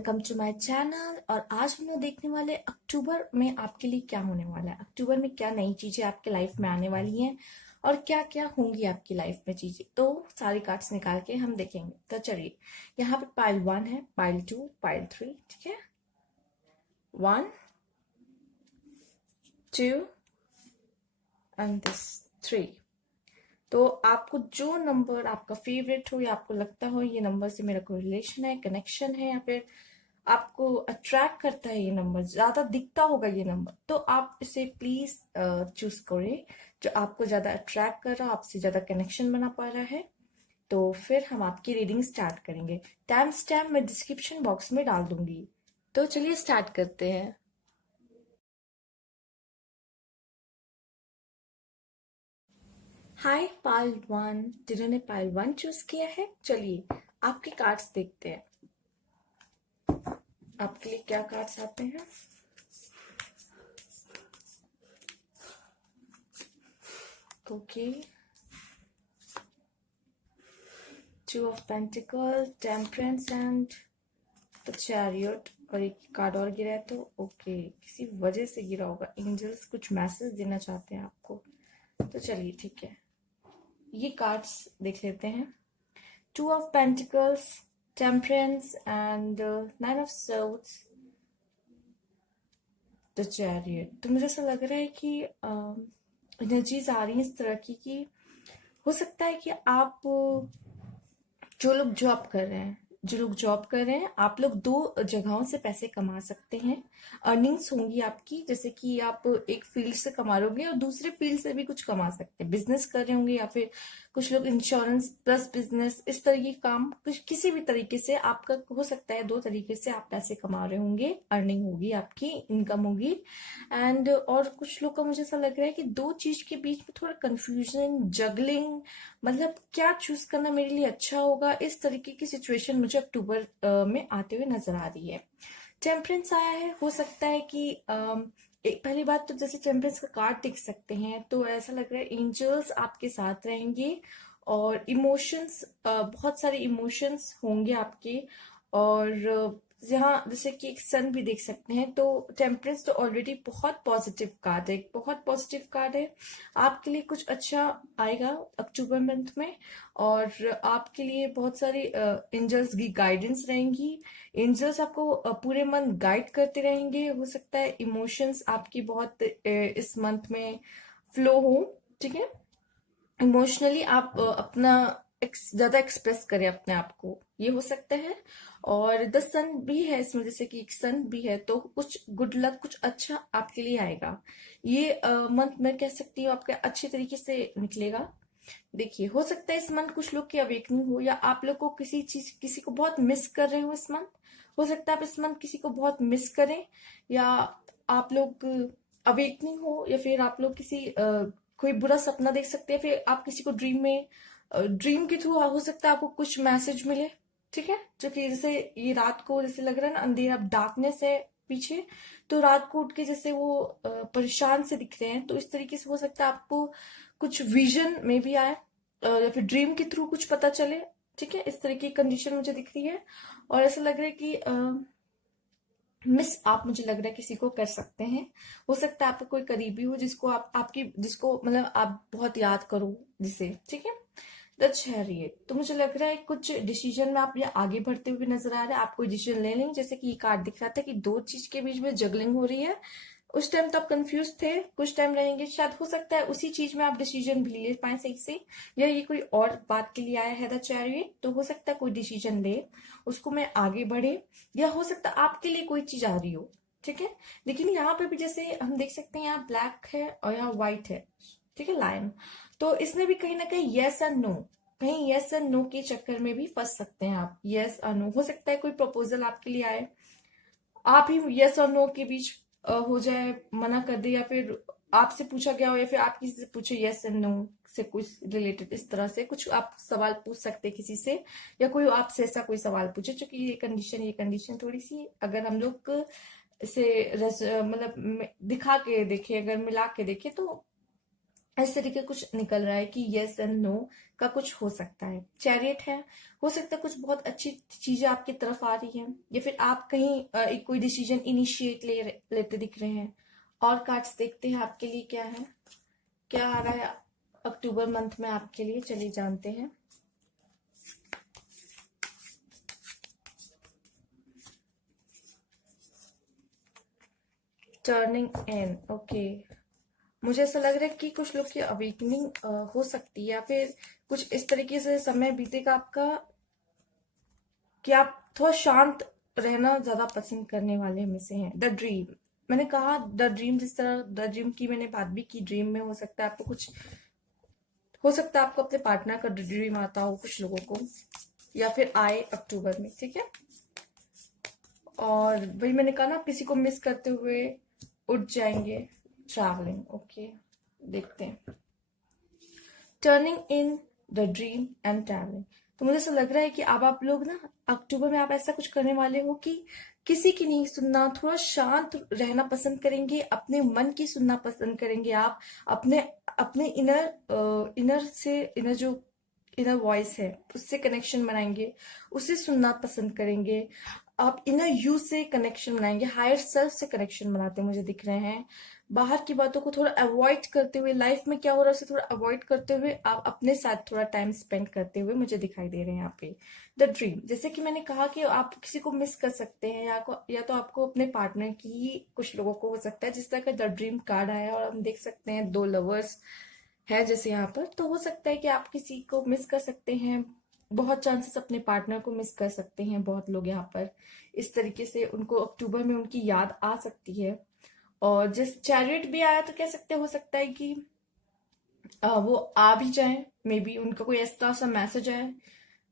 Welcome to my channel. और आज हम लोग देखने वाले अक्टूबर में आपके लिए क्या होने वाला है, अक्टूबर में क्या नई चीजें आपके लाइफ में आने वाली हैं और क्या क्या होंगी आपकी लाइफ में चीजें। तो सारी कार्ड्स निकाल के हम देखेंगे। तो चलिए, यहाँ पे पाइल 1 है, पाइल 2, पाइल 3, ठीक है। 1, 2 एंड दिस 3। तो आपको जो नंबर आपका फेवरेट हो या आपको लगता हो ये नंबर से मेरा कोई रिलेशन है, कनेक्शन है, या फिर आपको अट्रैक्ट करता है, ये नंबर ज्यादा दिखता होगा ये नंबर, तो आप इसे प्लीज चूज करें जो आपको ज्यादा अट्रैक्ट कर रहा हो, आपसे ज्यादा कनेक्शन बना पा रहा है। तो फिर हम आपकी रीडिंग स्टार्ट करेंगे। टाइम स्टैम्प मैं डिस्क्रिप्शन बॉक्स में डाल दूंगी। तो चलिए स्टार्ट करते हैं। हाय पाइल 1, जिन्होंने पाइल 1 चूज किया है, चलिए आपके कार्ड्स देखते हैं। आपके लिए क्या कार्ड्स आते हैं। Okay, 2 of pentacle, temperance and the chariot. और एक कार्ड और गिरा है, तो ओके, किसी वजह से गिरा होगा। एंजल्स कुछ मैसेज देना चाहते हैं आपको। तो चलिए ठीक है, ये कार्ड्स देख लेते हैं। 2 of pentacles, temperance and 9 of swords, the chariot. तो मुझे ऐसा लग रहा है कि एनर्जीज आ रही है इस तरह की कि हो सकता है कि आप जो लोग जॉब कर रहे हैं, आप लोग दो जगहों से पैसे कमा सकते हैं। अर्निंग्स होंगी आपकी, जैसे कि आप एक फील्ड से कमा रहे होंगे और दूसरे फील्ड से भी कुछ कमा सकते हैं। बिजनेस कर रहे होंगे या फिर कुछ लोग इंश्योरेंस प्लस बिजनेस, इस तरह की काम, कुछ किसी भी तरीके से आपका हो सकता है। दो तरीके से आप पैसे कमा रहे होंगे, अर्निंग होगी आपकी, इनकम होगी। एंड और कुछ लोग का मुझे ऐसा लग रहा है कि दो चीज के बीच में थोड़ा कंफ्यूजन, जगलिंग, मतलब क्या चूज करना मेरे लिए अच्छा होगा, इस तरीके की सिचुएशन मुझे अक्टूबर में आते हुए नजर आ रही है। टेम्परेंस आया है, हो सकता है कि एक पहली बात तो जैसे टेम्परेंस का कार्ड देख सकते हैं, तो ऐसा लग रहा है एंजल्स आपके साथ रहेंगे और इमोशंस, बहुत सारे इमोशंस होंगे आपके। और यहाँ जैसे कि एक सन भी देख सकते हैं। तो टेम्परेंस तो ऑलरेडी बहुत पॉजिटिव कार्ड है, बहुत पॉजिटिव कार्ड है। आपके लिए कुछ अच्छा आएगा अक्टूबर मंथ में, और आपके लिए बहुत सारी एंजल्स की गाइडेंस रहेंगी। एंजल्स आपको पूरे मंथ गाइड करते रहेंगे। हो सकता है इमोशंस आपकी बहुत इस मंथ में फ्लो हो, ठीक है। इमोशनली आप अपना ज्यादा एक्सप्रेस करें अपने आप को, ये हो सकता है। और द सन भी है इसमें, जैसे कि एक सन भी है, तो कुछ गुड लक, कुछ अच्छा आपके लिए आएगा। ये मंथ मैं कह सकती हूँ आपके अच्छे तरीके से निकलेगा। देखिए, हो सकता है इस मंथ कुछ लोग की अवेकनिंग हो, या आप लोग को किसी को बहुत मिस कर रहे हो इस मंथ। हो सकता है आप इस मंथ किसी को बहुत मिस करें, या आप लोग अवेकनिंग हो, या फिर आप लोग किसी कोई बुरा सपना देख सकते हैं, फिर आप किसी को ड्रीम के थ्रू हो सकता है आपको कुछ मैसेज मिले, ठीक है। जो कि जैसे ये रात को जैसे लग रहा है ना, अंधेरा, डार्कनेस है पीछे, तो रात को उठ के जैसे वो परेशान से दिख रहे हैं, तो इस तरीके से हो सकता है आपको कुछ विजन में भी आए, या फिर ड्रीम के थ्रू कुछ पता चले, ठीक है। इस तरह की कंडीशन मुझे दिख रही है। और ऐसा लग रहा है कि मिस आप, मुझे लग रहा है किसी को कर सकते हैं। हो सकता है आपका कोई करीबी हो जिसको जिसको मतलब आप बहुत याद करो जिसे, ठीक है। द चैरियट, तो मुझे लग रहा है कुछ डिसीजन में आप ये आगे बढ़ते हुए नजर आ रहे हैं। आप कोई डिसीजन ले लेंगे, जैसे कि ये कार्ड दिख रहा था कि दो चीज के बीच में जगलिंग हो रही है। उस टाइम तो आप कंफ्यूज थे, कुछ टाइम रहेंगे, शायद हो सकता है उसी चीज में आप डिसीजन भी ले पाए सही से, या ये कोई और बात के लिए आया है द चैरियट। तो हो सकता है कोई डिसीजन ले, उसको मैं आगे बढ़े, या हो सकता है आपके लिए कोई चीज आ रही हो, ठीक है। लेकिन यहाँ पे भी जैसे हम देख सकते हैं, यहाँ ब्लैक है और यहाँ व्हाइट है, ठीक है, लायन। तो इसमें भी कहीं ना कहीं यस एंड नो, कहीं यस एंड नो के चक्कर में भी फंस सकते हैं आप। यस और नो, हो सकता है कोई प्रपोजल आपके लिए आए, आप ही यस और नो के बीच हो जाए, मना कर दे, या फिर आपसे पूछा गया हो, या फिर आप किसी से पूछे यस एंड नो से कुछ रिलेटेड, इस तरह से कुछ आप सवाल पूछ सकते हैं किसी से, या कोई आपसे ऐसा कोई सवाल पूछे। क्योंकि ये कंडीशन थोड़ी सी, अगर हम लोग इसे मतलब दिखा के देखे, अगर मिला के देखे, तो इस तरीके कुछ निकल रहा है कि यस एंड नो का कुछ हो सकता है। चैरियट है, हो सकता है कुछ बहुत अच्छी चीजें आपकी तरफ आ रही हैं, या फिर आप कहीं एक कोई डिसीजन इनिशिएट लेते दिख रहे हैं। और कार्ड्स देखते हैं आपके लिए क्या है, क्या आ रहा है अक्टूबर मंथ में आपके लिए, चलिए जानते हैं। टर्निंग इन, ओके। मुझे ऐसा लग रहा है कि कुछ लोग की अवेकनिंग हो सकती है, या फिर कुछ इस तरीके से समय बीतेगा आपका कि आप थोड़ा शांत रहना ज्यादा पसंद करने वाले में से हैं। द ड्रीम, मैंने कहा द ड्रीम, जिस तरह द ड्रीम की मैंने बात भी की, ड्रीम में हो सकता है आपको कुछ, हो सकता है आपको अपने पार्टनर का ड्रीम आता हो कुछ लोगों को, या फिर आए अक्टूबर में, ठीक है। और वही मैंने कहा ना, किसी को मिस करते हुए उठ जाएंगे। ट्रैवलिंग, ओके, देखते हैं। Turning in the dream and travelling. तो मुझे ऐसा लग रहा है कि अब आप लोग ना अक्टूबर में आप ऐसा कुछ करने वाले हो कि किसी की नहीं सुनना, थोड़ा शांत रहना पसंद करेंगे, अपने मन की सुनना पसंद करेंगे। आप अपने अपने इनर जो इनर वॉइस है उससे कनेक्शन बनाएंगे, उसे सुनना पसंद करेंगे। आप इनर यू से कनेक्शन बनाएंगे, हायर सेल्फ से कनेक्शन बनाते मुझे दिख रहे हैं। बाहर की बातों को थोड़ा अवॉइड करते हुए, लाइफ में क्या हो रहा है उसे थोड़ा अवॉइड करते हुए आप अपने साथ थोड़ा टाइम स्पेंड करते हुए मुझे दिखाई दे रहे हैं यहाँ पे। द ड्रीम, जैसे कि मैंने कहा कि आप किसी को मिस कर सकते हैं, या तो आपको अपने पार्टनर की, कुछ लोगों को हो सकता है जिस तरह का द ड्रीम कार्ड आया है, और हम देख सकते हैं दो लवर्स है जैसे यहाँ पर, तो हो सकता है कि आप किसी को मिस कर सकते हैं। बहुत चांसेस अपने पार्टनर को मिस कर सकते हैं बहुत लोग यहाँ पर। इस तरीके से उनको अक्टूबर में उनकी याद आ सकती है। और जिस चैरियट भी आया तो कह सकते हो सकता है कि वो आ भी जाए, मे बी उनका कोई ऐसा सा मैसेज आए,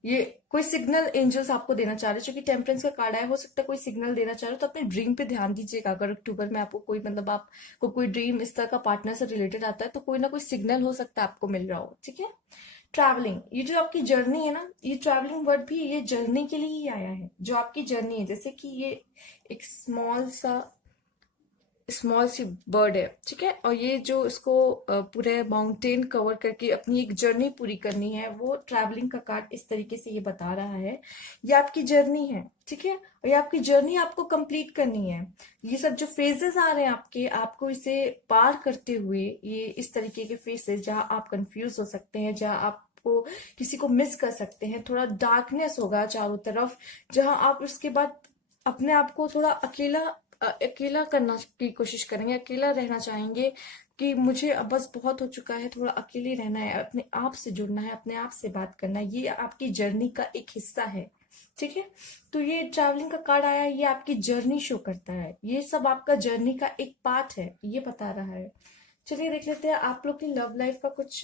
ये कोई सिग्नल एंजल्स आपको देना चाह रहे हैं। क्योंकि टेम्परेंस का कार्ड आया, हो सकता है कोई सिग्नल देना चाह रहे हो, तो अपने ड्रीम पे ध्यान दीजिएगा। अगर अक्टूबर में आपको कोई, मतलब आपको कोई ड्रीम इस तरह का पार्टनर से रिलेटेड आता है, तो कोई ना कोई सिग्नल हो सकता है आपको मिल रहा हो, ठीक है। ट्रैवलिंग, ये जो आपकी जर्नी है ना, ये ट्रैवलिंग वर्ड भी ये जर्नी के लिए ही आया है। जो आपकी जर्नी है, जैसे कि ये एक स्मॉल सी बर्ड है, ठीक है, और ये जो इसको पूरे माउंटेन कवर करके अपनी एक जर्नी पूरी करनी है, वो ट्रैवलिंग का कार्ड इस तरीके से ये बता रहा है। ये आपकी जर्नी है, ठीक है, और ये आपकी जर्नी आपको कंप्लीट करनी है। ये सब जो फेजेस आ रहे हैं आपके, आपको इसे पार करते हुए, ये इस तरीके के फेजेस जहां आप कंफ्यूज हो सकते हैं, जहां आपको किसी को मिस कर सकते हैं, थोड़ा डार्कनेस होगा चारों तरफ, जहां आप उसके बाद अपने आप को थोड़ा अकेला करना की कोशिश करेंगे, अकेला रहना चाहेंगे कि मुझे अब बस बहुत हो चुका है, थोड़ा अकेले रहना है, अपने आप से जुड़ना है, अपने आप से बात करना है। ये आपकी जर्नी का एक हिस्सा है, ठीक है। तो ये ट्रैवलिंग का कार्ड आया है, ये आपकी जर्नी शो करता है, ये सब आपका जर्नी का एक पार्ट है, ये बता रहा है। चलिए देख लेते हैं आप लोग की लव लाइफ का कुछ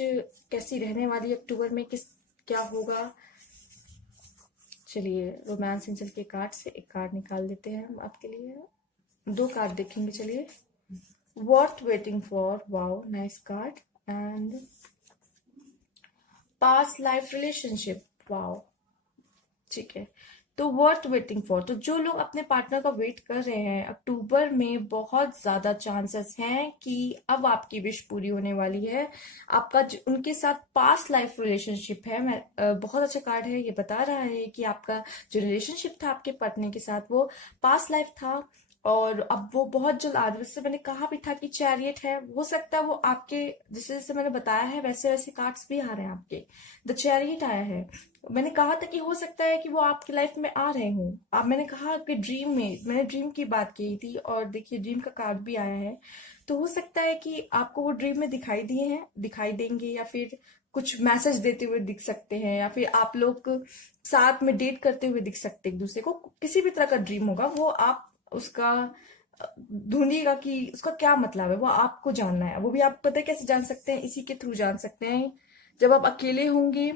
कैसी रहने वाली है अक्टूबर में, किस क्या होगा। चलिए रोमांस एंजल के कार्ड से एक कार्ड निकाल लेते हैं हम आपके लिए। दो कार्ड देखेंगे, चलिए। Worth waiting for, wow nice card. And past life relationship, wow, ठीक है। तो वर्थ वेटिंग फॉर, तो जो लोग अपने पार्टनर का वेट कर रहे हैं, अक्टूबर में बहुत ज्यादा चांसेस हैं कि अब आपकी विश पूरी होने वाली है। आपका उनके साथ पास्ट लाइफ रिलेशनशिप है। मैं बहुत अच्छा कार्ड है, ये बता रहा है कि आपका जो रिलेशनशिप था आपके पार्टनर के साथ, वो पास्ट लाइफ था, और अब वो बहुत जल्द आज, जैसे मैंने कहा भी था कि चैरियट है, हो सकता है वो आपके, जैसे जैसे मैंने बताया है वैसे वैसे कार्ड्स भी आ रहे हैं आपके। द चैरियट आया है, मैंने कहा था कि हो सकता है कि वो आपकी लाइफ में आ रहे हों। अब मैंने कहा कि ड्रीम में, मैंने ड्रीम की बात की थी, और देखिए ड्रीम का कार्ड भी आया है। तो हो सकता है कि आपको वो ड्रीम में दिखाई दिए हैं, दिखाई देंगे, या फिर कुछ मैसेज देते हुए दिख सकते हैं, या फिर आप लोग साथ में डेट करते हुए दिख सकते हैं एक दूसरे को। किसी भी तरह का ड्रीम होगा वो, आप उसका ढूंढिएगा कि उसका क्या मतलब है, वो आपको जानना है। वो भी आप पता है कैसे जान सकते हैं, इसी के थ्रू जान सकते हैं, जब आप अकेले होंगे,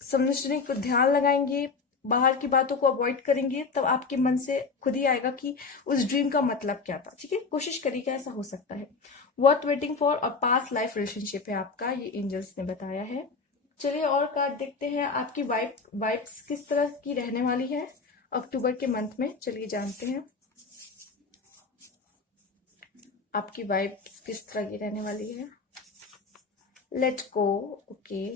समझने को ध्यान लगाएंगे, बाहर की बातों को अवॉइड करेंगे, तब आपके मन से खुद ही आएगा कि उस ड्रीम का मतलब क्या था, ठीक है। कोशिश करिएगा, ऐसा हो सकता है। वर्थ वेटिंग फॉर और पास्ट लाइफ रिलेशनशिप है आपका, ये एंजल्स ने बताया है। चलिए और कार्ड देखते हैं, आपकी वाइब्स किस तरह की रहने वाली है अक्टूबर के मंथ में, चलिए जानते हैं आपकी वाइब्स किस तरह की रहने वाली है। Let go, okay,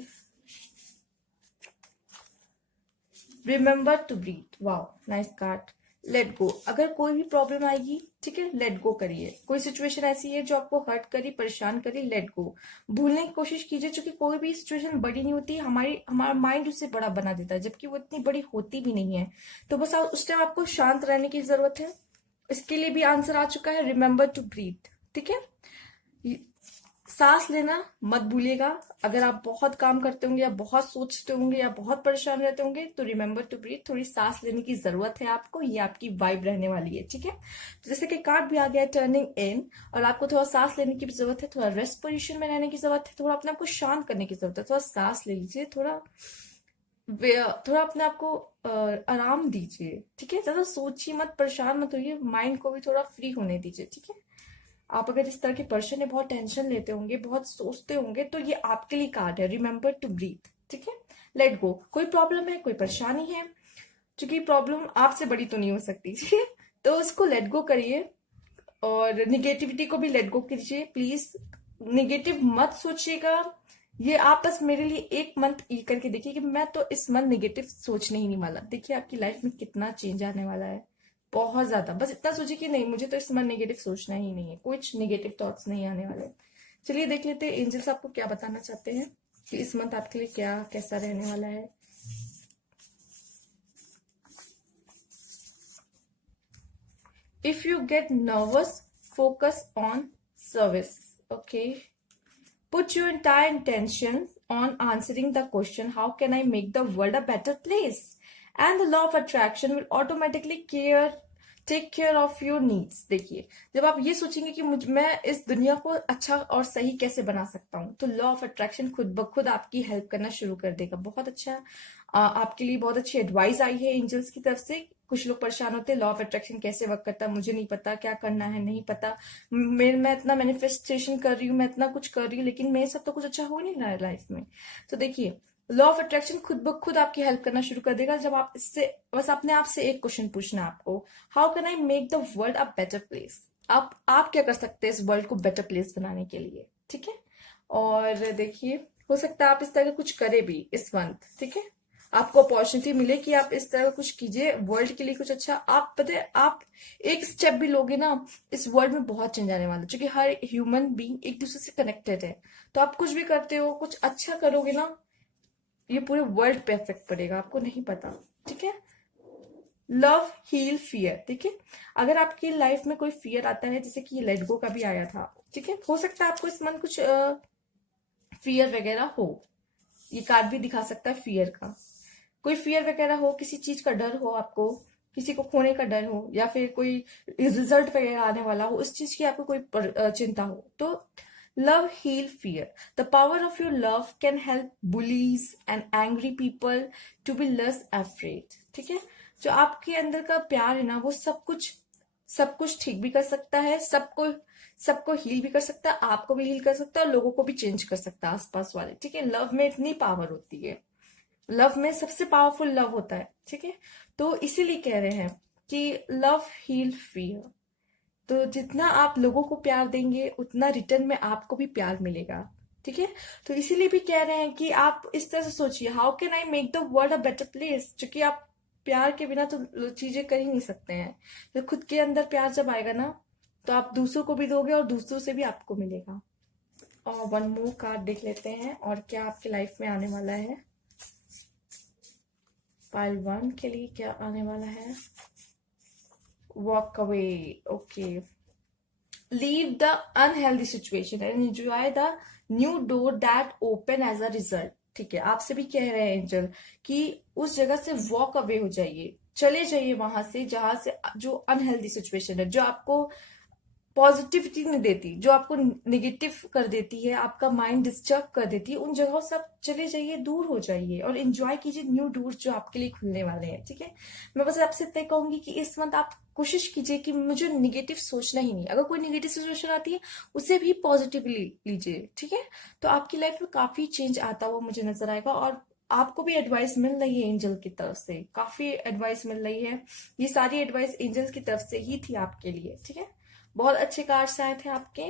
remember to breathe, wow nice card. Let go, अगर कोई भी प्रॉब्लम आएगी, ठीक है, लेट गो करिए। कोई सिचुएशन ऐसी है जो आपको हर्ट करी, परेशान करी, लेट गो, भूलने की कोशिश कीजिए। क्योंकि कोई भी सिचुएशन बड़ी नहीं होती, हमारा माइंड उसे बड़ा बना देता है, जबकि वो इतनी बड़ी होती भी नहीं है। तो बस उस टाइम आपको शांत रहने की जरूरत है। इसके लिए भी आंसर आ चुका है, रिमेंबर टू ब्रीथ, ठीक है। सांस लेना मत भूलिएगा। अगर आप बहुत काम करते होंगे या बहुत सोचते होंगे या बहुत परेशान रहते होंगे तो रिमेंबर टू ब्रीथ, थोड़ी सांस लेने की जरूरत है आपको, ये आपकी वाइब रहने वाली है, ठीक है। तो जैसे कि कार्ड भी आ गया है टर्निंग इन, और आपको थोड़ा सांस लेने की भी जरूरत है, थोड़ा रेस्ट पोजिशन में रहने की जरूरत है, थोड़ा अपने आपको शांत करने की जरूरत है। थोड़ा सांस ले लीजिए, थोड़ा अपने आप को आराम दीजिए, ठीक है। ज्यादा सोचिए मत, परेशान मत होइए, माइंड को भी थोड़ा फ्री होने दीजिए, ठीक है। आप अगर इस तरह के पर्सन है, बहुत टेंशन लेते होंगे, बहुत सोचते होंगे, तो ये आपके लिए कार्ड है, रिमेंबर टू ब्रीथ, ठीक है। लेट गो, कोई प्रॉब्लम है, कोई परेशानी है, क्योंकि प्रॉब्लम आपसे बड़ी तो नहीं हो सकती, ठीक है। तो उसको लेट गो करिए, और निगेटिविटी को भी लेट गो कीजिए प्लीज। निगेटिव मत सोचिएगा। ये आप बस मेरे लिए एक मंथ ये करके देखिए कि मैं तो इस मंथ निगेटिव सोचने ही नहीं वाला। देखिए आपकी लाइफ में कितना चेंज आने वाला है, बहुत ज्यादा। बस इतना सोचिए कि नहीं, मुझे तो इस मंथ नेगेटिव सोचना ही नहीं है, कुछ नेगेटिव थॉट्स नहीं आने वाले। चलिए देख लेते हैं एंजल्स आपको क्या बताना चाहते हैं कि इस मंथ आपके लिए क्या कैसा रहने वाला है। If you get nervous, focus on service, okay. Put your entire intention on answering the question, how can I make the world a better place? And the law of attraction will automatically take care of your needs. देखिए, जब आप ये सोचेंगे कि मैं इस दुनिया को अच्छा और सही कैसे बना सकता हूँ, तो लॉ ऑफ अट्रैक्शन खुद ब खुद आपकी हेल्प करना शुरू कर देगा। बहुत अच्छा, आपके लिए बहुत अच्छी एडवाइस आई है एंजल्स की तरफ से। कुछ लोग परेशान होते हैं, लॉ ऑफ अट्रैक्शन कैसे वर्क करता है, मुझे नहीं पता, क्या करना है नहीं पता, मैं इतना मैनिफेस्टेशन कर रही हूँ, मैं इतना कुछ कर रही हूँ, लेकिन मेरे साथ तो कुछ अच्छा हो नहीं रहा है लाइफ में। तो देखिए, लॉ ऑफ अट्रैक्शन खुद ब खुद आपकी हेल्प करना शुरू कर देगा जब आप इससे बस अपने आप से एक क्वेश्चन पूछना है आपको, how can I make the world a better place. आप क्या कर सकते हैं इस वर्ल्ड को बेटर प्लेस बनाने के लिए, ठीक है। और देखिए, हो सकता है आप इस तरह का कुछ करें भी इस मंथ, ठीक है। आपको अपॉर्चुनिटी मिले कि आप इस तरह का कुछ कीजिए वर्ल्ड के लिए कुछ अच्छा। आप पता है, आप एक स्टेप भी लोगे ना, इस वर्ल्ड में बहुत चेंज आने वाला है, क्योंकि हर ह्यूमन बीइंग एक दूसरे से कनेक्टेड है। तो आप कुछ भी करते हो, कुछ अच्छा करोगे ना, ये पूरे वर्ल्ड पे इफेक्ट पड़ेगा, आपको नहीं पता, ठीक है। लव हील फियर, ठीक है। अगर आपकी लाइफ में कोई फियर आता है, जैसे कि ये लेट गो का भी आया था, ठीक है, हो सकता है आपको इस मंथ कुछ फियर वगैरह हो। ये कार्ड भी दिखा सकता है फियर का, कोई फियर वगैरह हो, किसी चीज का डर हो आपको, किसी को खोने का डर हो, या फिर कोई रिजल्ट वगैरह आने वाला हो, उस चीज की आपको कोई चिंता हो। तो love heal fear, the power of your love can help bullies and angry people to be less afraid, ठीक है। जो आपके अंदर का प्यार है ना, वो सब कुछ ठीक भी कर सकता है, सबको सबको हील भी कर सकता है, आपको भी हील कर सकता है, और लोगों को भी चेंज कर सकता है, आसपास वाले, ठीक है। लव में इतनी पावर होती है, लव में सबसे पावरफुल लव होता है, ठीक है। तो इसीलिए कह रहे हैं कि लव हील फियर। तो जितना आप लोगों को प्यार देंगे, उतना रिटर्न में आपको भी प्यार मिलेगा, ठीक है। तो इसीलिए भी कह रहे हैं कि आप इस तरह से सोचिए, how can I make the world a better place. क्योंकि आप प्यार के बिना तो चीजें कर ही नहीं सकते हैं। तो खुद के अंदर प्यार जब आएगा ना, तो आप दूसरों को भी दोगे और दूसरों से भी आपको मिलेगा। और वन मोर कार्ड देख लेते हैं, और क्या आपके लाइफ में आने वाला है। पाइल 1 के लिए क्या आने वाला है, walk away, okay, leave the unhealthy situation and enjoy the new door that open as a result, ठीक है। आपसे भी कह रहे हैं एंजल कि उस जगह से वॉक अवे हो जाइए, चले जाइए वहां से, जहां से जो अनहेल्दी सिचुएशन है, जो आपको पॉजिटिविटी नहीं देती, जो आपको निगेटिव कर देती है, आपका माइंड डिस्टर्ब कर देती है, उन जगहों से आप चले जाइए, दूर हो जाइए, और एंजॉय कीजिए न्यू डोर्स जो आपके लिए खुलने वाले हैं, ठीक है। मैं बस आपसे इतना कहूंगी कि इस मंथ आप कोशिश कीजिए कि मुझे निगेटिव सोचना ही नहीं। अगर कोई निगेटिव सिचुएशन आती है, उसे भी पॉजिटिवली लीजिए, ठीक है। तो आपकी लाइफ में काफी चेंज आता हुआ मुझे नजर आएगा, और आपको भी एडवाइस मिल रही है एंजल की तरफ से, काफी एडवाइस मिल रही है। ये सारी एडवाइस एंजल्स की तरफ से ही थी आपके लिए, ठीक है। बहुत अच्छे कार्ड्स आए थे आपके।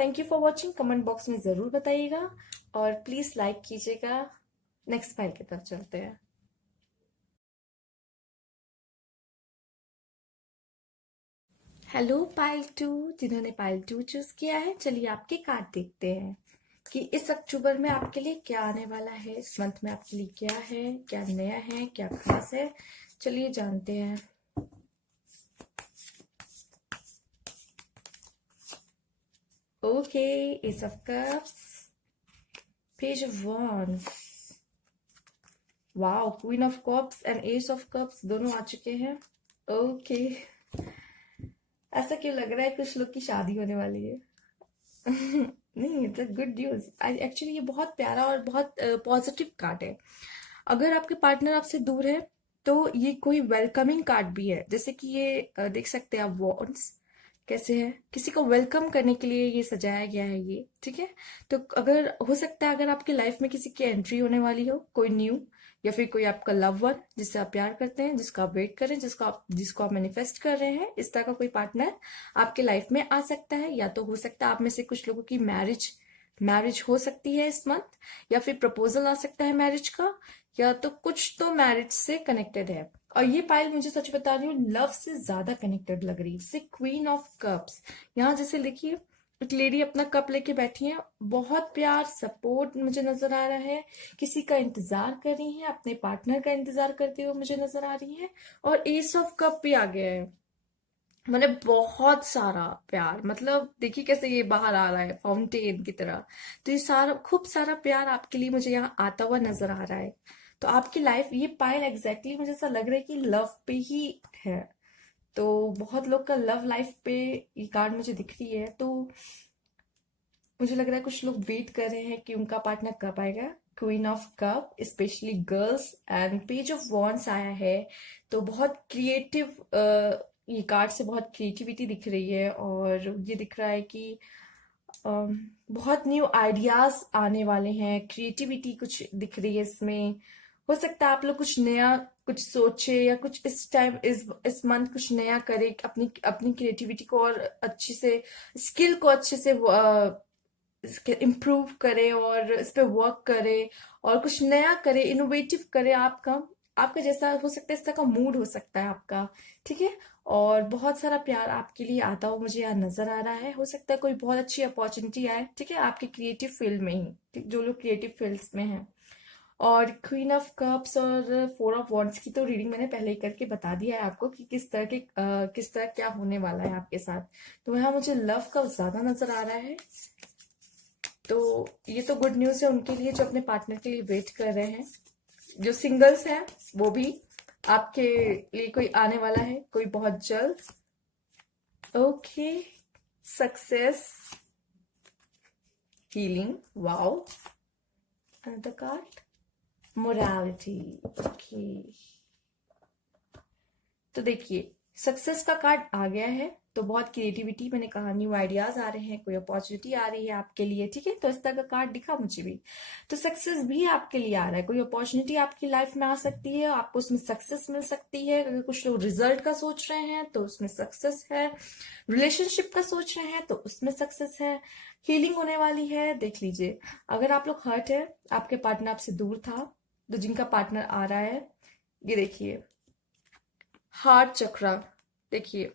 Thank you for watching. Comment box में ज़रूर बताइएगा और प्लीज़ लाइक कीजिएगा। नेक्स्ट फाइल की तरफ चलते हैं। हेलो पाइल 2, जिन्होंने पाइल 2 चूज किया है, चलिए आपके कार्ड देखते हैं कि इस अक्टूबर में आपके लिए क्या आने वाला है, इस मंथ में आपके लिए क्या है, क्या नया है, क्या खास है, चलिए जानते हैं। Okay, S of cups, page of wands, wow, queen of cups and S of cups दोनों आ चुके हैं। ओके, ऐसा क्यों लग रहा है कुछ लोग की शादी होने वाली है? नहीं, it's a good news. Actually ये बहुत प्यारा और बहुत पॉजिटिव कार्ड है। अगर आपके पार्टनर आपसे दूर है तो ये कोई वेलकमिंग कार्ड भी है। जैसे कि ये देख सकते हैं आप वॉन्ड्स कैसे है, किसी को वेलकम करने के लिए ये सजाया गया है ये, ठीक है। तो अगर हो सकता है अगर आपकी लाइफ में किसी की एंट्री होने वाली हो, कोई न्यू, या फिर कोई आपका लव वन जिससे आप प्यार करते हैं, जिसका आप वेट कर रहे हैं, जिसको आप मैनिफेस्ट कर रहे हैं, इस तरह का कोई पार्टनर आपके लाइफ में आ सकता है। या तो हो सकता है आप में से कुछ लोगों की मैरिज मैरिज हो सकती है इस मंथ, या फिर प्रपोजल आ सकता है मैरिज का, या तो कुछ तो मैरिज से कनेक्टेड है। और ये पाइल मुझे सच बता रही हूँ लव से ज्यादा कनेक्टेड लग रही है। जैसे क्वीन ऑफ कप्स, यहाँ जैसे देखिए एक लेडी अपना कप लेके बैठी है, बहुत प्यार सपोर्ट मुझे नजर आ रहा है, किसी का इंतजार कर रही है, अपने पार्टनर का इंतजार करते हुए मुझे नजर आ रही है। और एस ऑफ कप भी आ गया है, मैंने बहुत सारा प्यार, मतलब देखिए कैसे ये बाहर आ रहा है फाउंटेन की तरह। तो ये सारा खूब सारा प्यार आपके लिए मुझे यहाँ आता हुआ नजर आ रहा है। तो आपकी लाइफ ये पायल एग्जैक्टली मुझे ऐसा लग रहा है कि लव पे ही है। तो बहुत लोग का लव लाइफ पे ये कार्ड मुझे दिख रही है। तो मुझे लग रहा है कुछ लोग वेट कर रहे हैं कि उनका पार्टनर कब आएगा। Queen of cup, specially girls, and page of wands आया है। तो बहुत क्रिएटिव, ये कार्ड से बहुत क्रिएटिविटी दिख रही है। और ये दिख रहा है कि बहुत न्यू आइडियाज आने वाले हैं, क्रिएटिविटी कुछ दिख रही है इसमें। हो सकता है आप लोग कुछ नया कुछ सोचे, या कुछ इस टाइम इस मंथ कुछ नया करे, अपनी अपनी क्रिएटिविटी को और अच्छी से, स्किल को अच्छे से इम्प्रूव करे और इस पे वर्क करे और कुछ नया करे, इनोवेटिव करे। आपका आपका जैसा हो सकता है इस तरह का मूड हो सकता है आपका, ठीक है। और बहुत सारा प्यार आपके लिए आता हो मुझे यहाँ नजर आ रहा है। हो सकता है कोई बहुत अच्छी अपॉर्चुनिटी आए, ठीक है, आपके क्रिएटिव फील्ड में ही, ठीक, जो लोग क्रिएटिव फील्ड्स में हैं। और क्वीन ऑफ कप्स और फोर ऑफ वॉन्ड्स की तो रीडिंग मैंने पहले ही करके बता दिया है आपको कि किस तरह क्या होने वाला है आपके साथ। तो यहाँ मुझे लव का ज्यादा नजर आ रहा है। तो ये तो गुड न्यूज है उनके लिए जो अपने पार्टनर के लिए वेट कर रहे हैं। जो सिंगल्स हैं वो भी, आपके लिए कोई आने वाला है, कोई बहुत जल्द। Okay, success, healing, wow, another card, morality. Okay, तो देखिए सक्सेस का कार्ड आ गया है। तो बहुत क्रिएटिविटी, मैंने कहा न्यू आइडियाज आ रहे हैं, कोई अपॉर्चुनिटी आ रही है आपके लिए, ठीक है। तो इस तरह का कार्ड दिखा मुझे भी। तो सक्सेस भी आपके लिए आ रहा है, कोई अपॉर्चुनिटी आपकी लाइफ में आ सकती है, आपको उसमें सक्सेस मिल सकती है। अगर कुछ लोग रिजल्ट का सोच रहे हैं तो उसमें सक्सेस है, रिलेशनशिप का सोच रहे हैं तो उसमें सक्सेस है, हीलिंग होने वाली है। देख लीजिए, अगर आप लोग हर्ट है, आपके पार्टनर आपसे दूर था, तो जिनका पार्टनर आ रहा है, ये देखिए हार्ट चक्रा, देखिए।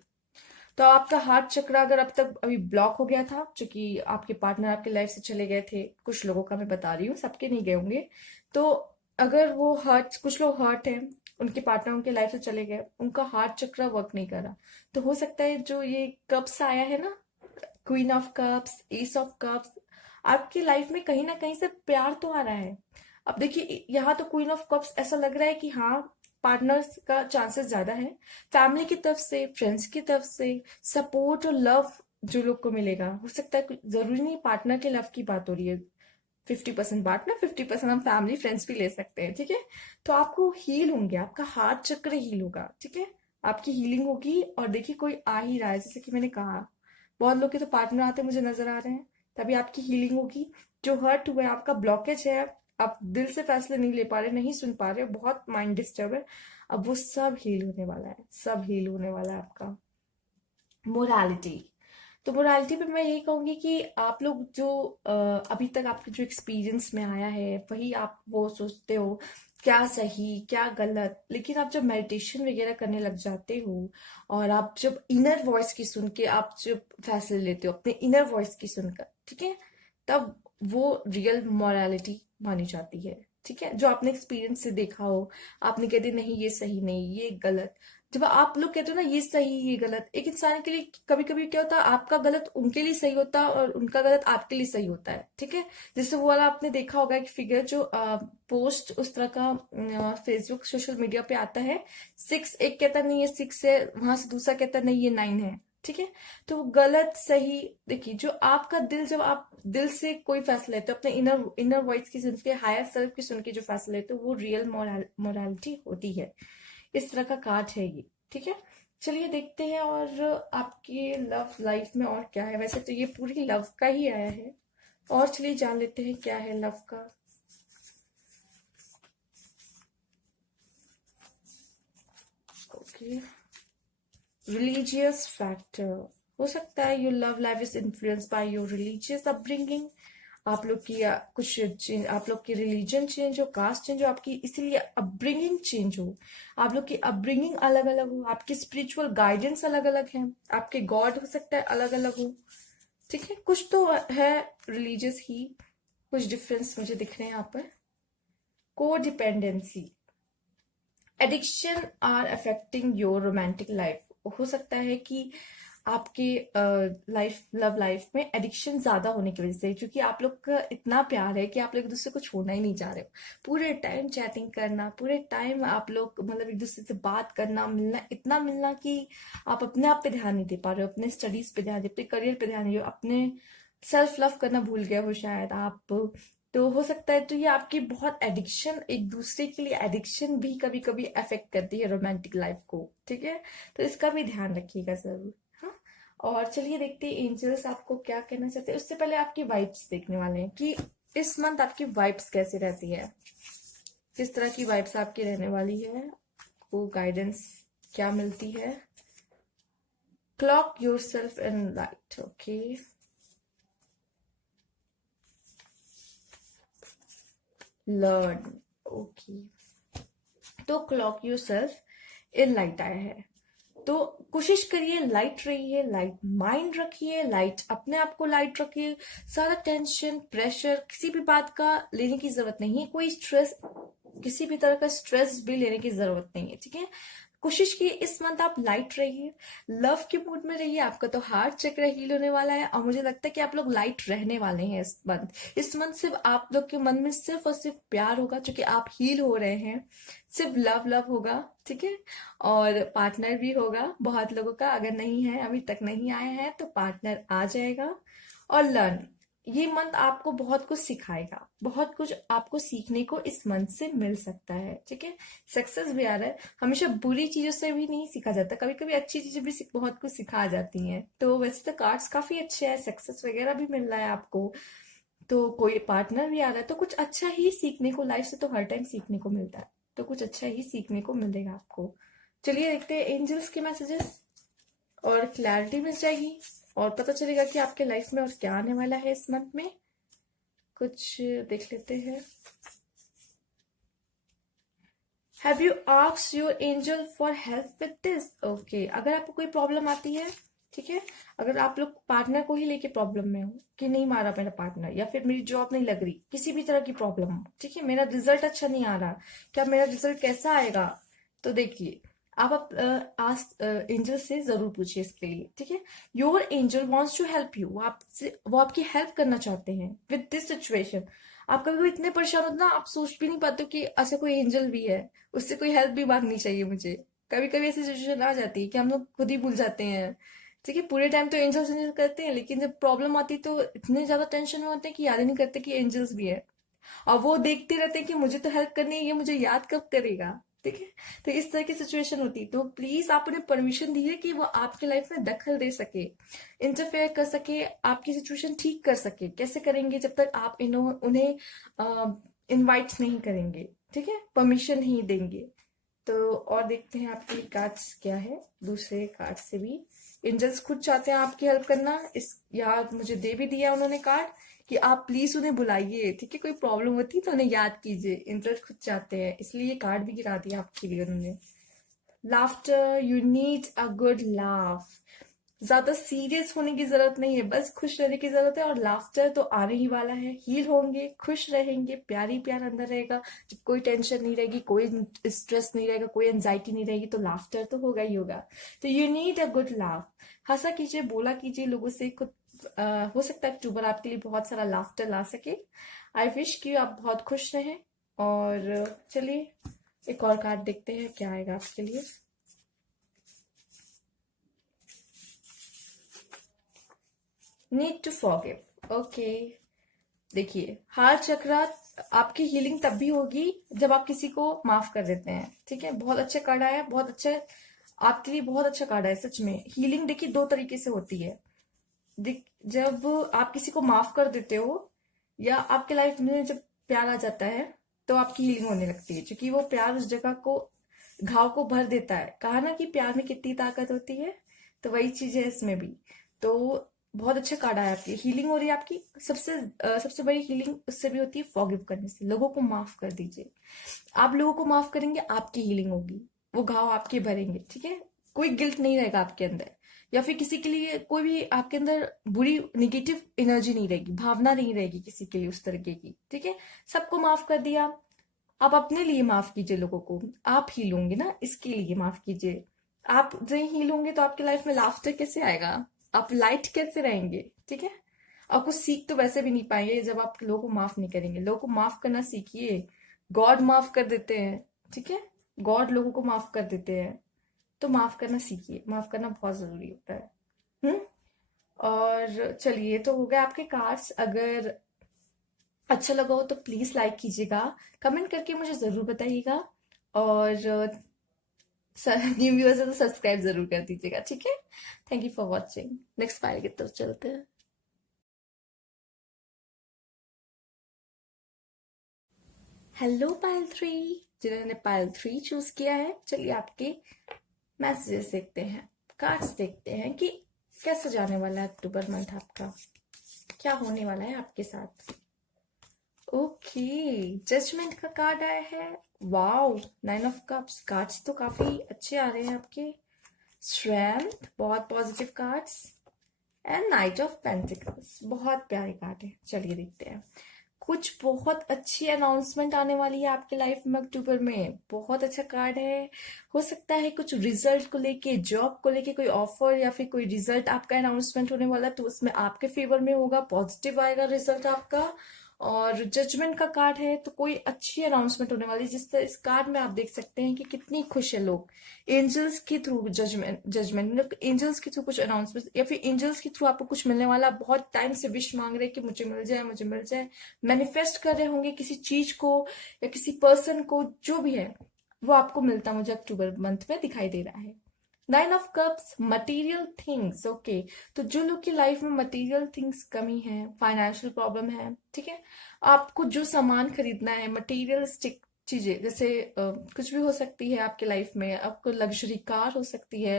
तो आपका हार्ट चक्र अगर अब तक अभी ब्लॉक हो गया था, क्योंकि आपके पार्टनर आपके लाइफ से चले गए थे, कुछ लोगों का मैं बता रही हूँ, सबके नहीं गए होंगे। तो अगर वो हर्ट, कुछ लोग हर्ट हैं, उनके पार्टनर उनके लाइफ से चले गए, उनका हार्ट चक्र वर्क नहीं कर रहा। तो हो सकता है जो ये कप्स आया है ना, queen of cups, S of cups, आपकी लाइफ में कहीं ना कहीं से प्यार तो आ रहा है। अब देखिए यहाँ तो क्वीन ऑफ कप्स ऐसा लग रहा है कि हाँ, पार्टनर्स का चांसेस ज्यादा है, फैमिली की तरफ से, फ्रेंड्स की तरफ से सपोर्ट और लव जो लोग को मिलेगा। हो सकता है जरूरी नहीं पार्टनर के लव की बात हो रही है, 50% पार्टनर, 50% हम फैमिली फ्रेंड्स भी ले सकते हैं, ठीक है। तो आपको हील होंगे, आपका हार्ट चक्र हील होगा, ठीक है, आपकी हीलिंग होगी। और देखिए कोई आ ही रहा है, जैसे कि मैंने कहा बहुत लोग के तो पार्टनर आते मुझे नजर आ रहे हैं, तभी आपकी हीलिंग होगी। जो हर्ट हुआ है, आपका ब्लॉकेज है, आप दिल से फैसले नहीं ले पा रहे, नहीं सुन पा रहे, बहुत माइंड डिस्टर्ब है, अब वो सब हील होने वाला है, सब हील होने वाला है आपका। मोरालिटी, तो मोरालिटी पे मैं यही कहूंगी कि आप लोग जो अभी तक आपके जो एक्सपीरियंस में आया है वही आप वो सोचते हो क्या सही क्या गलत, लेकिन आप जब मेडिटेशन वगैरह करने लग जाते हो और आप जब इनर वॉइस की सुन के आप जब फैसले लेते हो अपने इनर वॉइस की सुनकर, ठीक है, तब वो रियल मोरालिटी मानी जाती है। ठीक है, जो आपने एक्सपीरियंस से देखा हो, आपने कहते नहीं ये सही नहीं ये गलत, जब आप लोग कहते हो ना ये सही ये गलत, एक इंसान के लिए कभी कभी क्या होता है आपका गलत उनके लिए सही होता है और उनका गलत आपके लिए सही होता है। ठीक है, जैसे वो वाला आपने देखा होगा एक फिगर जो पोस्ट उस तरह का फेसबुक सोशल मीडिया पे आता है, 6 एक कहता नहीं ये 6 है, वहां से दूसरा कहता नहीं ये 9 है। ठीक है, तो गलत सही देखिए, जो आपका दिल, जब आप दिल से कोई फैसला लेते हो अपने इनर इनर वॉइस की सुन के, हायर सेल्फ की सुन के जो फैसला लेते हो वो रियल मोरालिटी होती है। इस तरह का कार्ड है ये। ठीक है, चलिए देखते हैं और आपकी लव लाइफ में और क्या है। वैसे तो ये पूरी लव का ही आया है, और चलिए जान लेते हैं क्या है लव का। ओके, रिलीजियस फैक्टर हो सकता है your love life is influenced by your religious upbringing. आप लोग की आप लोग की रिलीजन चेंज हो, कास्ट चेंज हो, आपकी इसीलिए अपब्रिंगिंग चेंज हो, आप लोग की अपब्रिंगिंग अलग अलग हो, आपकी स्पिरिचुअल गाइडेंस अलग अलग है, आपके गॉड हो सकता है अलग अलग हो। ठीक है, कुछ तो है रिलीजियस ही, कुछ डिफरेंस मुझे दिख रहे हैं यहाँ पर। Codependency, addiction are affecting your romantic life. हो सकता है कि आपके लव लाइफ में एडिक्शन ज्यादा होने की वजह से, क्योंकि आप लोग का इतना प्यार है कि आप लोग एक दूसरे को छोड़ना ही नहीं चाह रहे हो, पूरे टाइम चैटिंग करना, पूरे टाइम आप लोग मतलब एक दूसरे से बात करना, मिलना, इतना मिलना कि आप अपने आप पे ध्यान नहीं दे पा रहे हो, अपने स्टडीज पे ध्यान, अपने करियर पे ध्यान नहीं, अपने सेल्फ लव करना भूल गए हो शायद आप। तो हो सकता है, तो ये आपकी बहुत एडिक्शन, एक दूसरे के लिए एडिक्शन भी कभी कभी अफेक्ट करती है रोमांटिक लाइफ को। ठीक है, तो इसका भी ध्यान रखिएगा जरूर। हाँ, और चलिए देखते हैं एंजल्स आपको क्या कहना चाहते हैं। उससे पहले आपकी वाइब्स देखने वाले हैं कि इस मंथ आपकी वाइब्स कैसी रहती है, किस तरह की वाइब्स आपकी रहने वाली है, वो गाइडेंस क्या मिलती है। Cloak yourself in light. Okay, learn. Okay, तो cloak yourself in light आया है, तो कोशिश करिए लाइट रहिए, लाइट माइंड रखिए, लाइट अपने आप को लाइट रखिए। सारा टेंशन प्रेशर किसी भी बात का लेने की जरूरत नहीं है, कोई स्ट्रेस, किसी भी तरह का स्ट्रेस भी लेने की जरूरत नहीं है। ठीक है, कोशिश कीजिए इस मंथ आप लाइट रहिए, लव के मूड में रहिए। आपका तो हार्ट चक्र हील होने वाला है और मुझे लगता है कि आप लोग लाइट रहने वाले हैं इस मंथ। इस मंथ सिर्फ आप लोग के मन में सिर्फ और सिर्फ प्यार होगा, क्योंकि आप हील हो रहे हैं, सिर्फ लव लव होगा। ठीक है, और पार्टनर भी होगा बहुत लोगों का, अगर नहीं है अभी तक नहीं आया है तो पार्टनर आ जाएगा। और लर्न, ये मंथ आपको बहुत कुछ सिखाएगा, बहुत कुछ आपको सीखने को इस मंथ से मिल सकता है। ठीक है, सक्सेस भी आ रहा है, हमेशा बुरी चीजों से भी नहीं सीखा जाता, कभी कभी अच्छी चीजें भी बहुत कुछ सिखा जाती हैं। तो वैसे तो कार्ड्स काफी अच्छे हैं, सक्सेस वगैरह भी मिल रहा है आपको, तो कोई पार्टनर भी आ रहा है, तो कुछ अच्छा ही सीखने को, लाइफ से तो हर टाइम सीखने को मिलता है, तो कुछ अच्छा ही सीखने को मिलेगा आपको। चलिए देखते हैं एंजल्स के मैसेजेस, और क्लैरिटी मिल जाएगी और पता चलेगा कि आपके लाइफ में और क्या आने वाला है इस मंथ में। कुछ देख लेते हैं। Have you asked your angel for help with this. Okay, अगर आपको कोई प्रॉब्लम आती है, ठीक है, अगर आप लोग पार्टनर को ही लेके प्रॉब्लम में हो कि नहीं मारा मेरा पार्टनर, या फिर मेरी जॉब नहीं लग रही, किसी भी तरह की प्रॉब्लम हो, ठीक है, मेरा रिजल्ट अच्छा नहीं आ रहा, क्या मेरा रिजल्ट कैसा आएगा, तो देखिए आप एंजल से जरूर पूछिए इसके लिए। ठीक है, your angel wants to help you, वो आपकी हेल्प करना चाहते हैं विद दिस सिचुएशन। आप कभी कभी इतने परेशान होते ना, आप सोच भी नहीं पाते हो कि अच्छा कोई एंजल भी है, उससे कोई हेल्प भी मांगनी चाहिए मुझे। कभी कभी ऐसी सिचुएशन आ जाती है कि हम लोग खुद ही भूल जाते हैं। ठीक है, पूरे टाइम तो एंजल्स एंजल करते हैं, लेकिन जब प्रॉब्लम आती है तो इतने ज्यादा टेंशन में होते हैं कि याद ही नहीं करते कि एंजल्स भी है, और वो देखते रहते हैं कि मुझे तो हेल्प करनी है, ये मुझे याद कब करेगा। ठीक है, तो इस तरह की सिचुएशन होती है, तो प्लीज आप उन्हें परमिशन दीजिए कि वो आपके लाइफ में दखल दे सके, इंटरफेयर कर सके, आपकी सिचुएशन ठीक कर सके। कैसे करेंगे, जब तक आप उन्हें इनवाइट नहीं करेंगे, ठीक है, परमिशन नहीं देंगे। तो और देखते हैं आपकी कार्ड्स क्या है दूसरे कार्ड से भी। एंजल्स खुद चाहते हैं आपकी हेल्प करना। इस याद मुझे दे भी दिया उन्होंने कार्ड कि आप प्लीज उन्हें बुलाइए, ठीक है, कोई प्रॉब्लम होती है तो उन्हें याद कीजिए, एंजल्स खुद चाहते हैं, इसलिए ये कार्ड भी गिरा दिया आपके लिए उन्होंने। Laughter, you need a good laugh. ज्यादा सीरियस होने की जरूरत नहीं है, बस खुश रहने की जरूरत है, और लाफ्टर तो आने ही वाला है। हील होंगे, खुश रहेंगे, प्यार ही प्यार अंदर रहेगा। जब कोई टेंशन नहीं रहेगी, कोई स्ट्रेस नहीं रहेगा, कोई एंजाइटी नहीं रहेगी, तो लाफ्टर तो होगा ही होगा। तो you need a good laugh. हंसा कीजिए, बोला कीजिए लोगों से कुछ। हो सकता है अक्टूबर आपके लिए बहुत सारा लाफ्टर ला सके। आई विश कि आप बहुत खुश रहें। और चलिए एक और कार्ड देखते हैं क्या आएगा आपके लिए। Need to forgive. ओके, देखिए हार्ट चक्रा, आपकी हीलिंग तब भी होगी जब आप किसी को माफ कर देते हैं, ठीक है। बहुत अच्छा कार्ड आया, बहुत अच्छा, आपके लिए बहुत अच्छा कार्ड है सच में। हीलिंग देखिए दो तरीके से होती है। जब आप किसी को माफ कर देते हो, या आपके लाइफ में जब प्यार आ जाता है, तो आपकी हीलिंग होने लगती है, क्योंकि वो प्यार उस जगह को, घाव को भर देता है। कहा ना कि प्यार में कितनी ताकत होती है, तो वही चीज है इसमें भी। तो बहुत अच्छा कार्ड आया, आपकी हीलिंग हो रही है। आपकी सबसे बड़ी हीलिंग उससे भी होती है, फॉरगिव करने से। लोगों को माफ कर दीजिए। आप लोगों को माफ करेंगे, आपकी हीलिंग होगी, वो घाव आपके भरेंगे, ठीक है। कोई गिल्ट नहीं रहेगा आपके अंदर, या फिर किसी के लिए कोई भी आपके अंदर बुरी निगेटिव एनर्जी नहीं रहेगी, भावना नहीं रहेगी किसी के लिए उस तरीके की, ठीक है। सबको माफ कर दिया। आप अपने लिए माफ कीजिए लोगों को। आप हील होंगे ना, इसके लिए माफ कीजिए। आप नहीं हील होंगे तो आपकी लाइफ में लाफ्टर कैसे आएगा, आप लाइट कैसे रहेंगे, ठीक है। आपको सीख तो वैसे भी नहीं पाएंगे जब आप लोगों को माफ नहीं करेंगे। लोगों को माफ करना सीखिए। गॉड माफ कर देते हैं, ठीक है। गॉड लोगों को माफ कर देते हैं, तो माफ करना सीखिए। माफ करना बहुत जरूरी होता है। हम्म। और चलिए, तो हो गए आपके कार्ड्स। अगर अच्छा लगा हो तो प्लीज लाइक कीजिएगा, कमेंट करके मुझे जरूर बताइएगा, और न्यू व्यूअर्स है तो सब्सक्राइब जरूर कर दीजिएगा, ठीक है। Thank you for watching. Next file की तरफ चलते हैं। हेलो पायल थ्री, जिन्होंने पायल थ्री चूज किया है, चलिए आपके मैसेजेस देखते हैं, कार्ड्स देखते हैं कि कैसे जाने वाला है अक्टूबर मंथ आपका, क्या होने वाला है आपके साथ। ओके, जजमेंट का कार्ड आया है। Wow, nine of cups. Cards तो काफी अच्छे आ रहे हैं आपके। स्ट्रेंथ, बहुत positive cards. And night of pentacles, बहुत प्यारे कार्ड है। चलिए देखते हैं, कुछ बहुत अच्छी अनाउंसमेंट आने वाली है आपके लाइफ में अक्टूबर में। बहुत अच्छा कार्ड है। हो सकता है कुछ रिजल्ट को लेके, जॉब को लेके कोई ऑफर या फिर कोई रिजल्ट आपका अनाउंसमेंट होने वाला है, तो उसमें आपके फेवर में होगा, पॉजिटिव आएगा रिजल्ट आपका। और जजमेंट का कार्ड है, तो कोई अच्छी अनाउंसमेंट होने वाली है। जिस तरह इस कार्ड में आप देख सकते हैं कि कितनी खुश है लोग। एंजल्स के थ्रू जजमेंट एंजल्स के थ्रू कुछ अनाउंसमेंट, या फिर एंजल्स के थ्रू आपको कुछ मिलने वाला। बहुत टाइम से विश मांग रहे हैं कि मुझे मिल जाए, मुझे मिल जाए। मैनिफेस्ट कर रहे होंगे किसी चीज को या किसी पर्सन को, जो भी है वो आपको मिलता मुझे अक्टूबर मंथ में दिखाई दे रहा है। Nine of cups, material things. Okay, तो जो लोग की लाइफ में मटेरियल थिंग्स कमी है, फाइनेंशियल प्रॉब्लम है, ठीक है, आपको जो सामान खरीदना है, मटेरियलिस्टिक चीजें, जैसे कुछ भी हो सकती है आपके लाइफ में। आपको लग्जरी कार हो सकती है,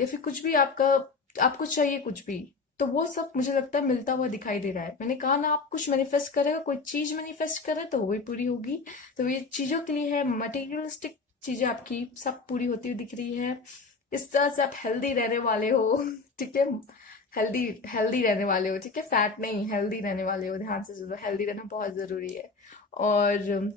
या फिर कुछ भी आपको चाहिए कुछ भी, तो वो सब मुझे लगता है मिलता हुआ दिखाई दे रहा है। मैंने कहा ना, आप कुछ मैनिफेस्ट करेगा, कोई चीज मैनिफेस्ट करे तो वही पूरी होगी। तो ये चीजों के लिए है, मटेरियलिस्टिक चीजें आपकी सब पूरी होती हुई दिख रही है। इस तरह से आप हेल्दी रहने वाले हो, ठीक है। हेल्दी हेल्दी रहने वाले हो, ठीक है, फैट नहीं, हेल्दी रहने वाले हो। ध्यान से सुनो, हेल्दी रहना बहुत जरूरी है। और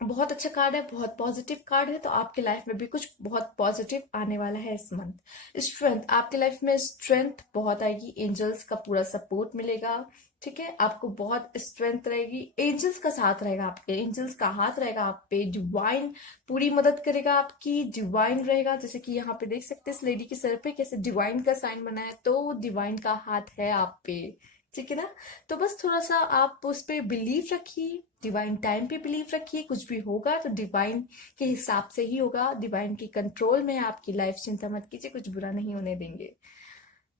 बहुत अच्छा कार्ड है, बहुत पॉजिटिव कार्ड है। तो आपके लाइफ में भी कुछ बहुत पॉजिटिव आने वाला है इस मंथ। स्ट्रेंथ, आपके लाइफ में स्ट्रेंथ बहुत आएगी, एंजल्स का पूरा सपोर्ट मिलेगा, ठीक है। आपको बहुत स्ट्रेंथ रहेगी, एंजल्स का साथ रहेगा, आपके एंजल्स का हाथ रहेगा आप पे। डिवाइन पूरी मदद करेगा आपकी, डिवाइन रहेगा। जैसे कि यहाँ पे देख सकते हैं इस लेडी के सर पे कैसे डिवाइन का साइन बना है, तो डिवाइन का हाथ है आप पे, ठीक है ना। तो बस थोड़ा सा आप उस पर बिलीव रखिए, डिवाइन टाइम पे बिलीव रखिए। कुछ भी होगा तो डिवाइन के हिसाब से ही होगा, डिवाइन के कंट्रोल में है आपकी लाइफ। चिंता मत कीजिए, कुछ बुरा नहीं होने देंगे।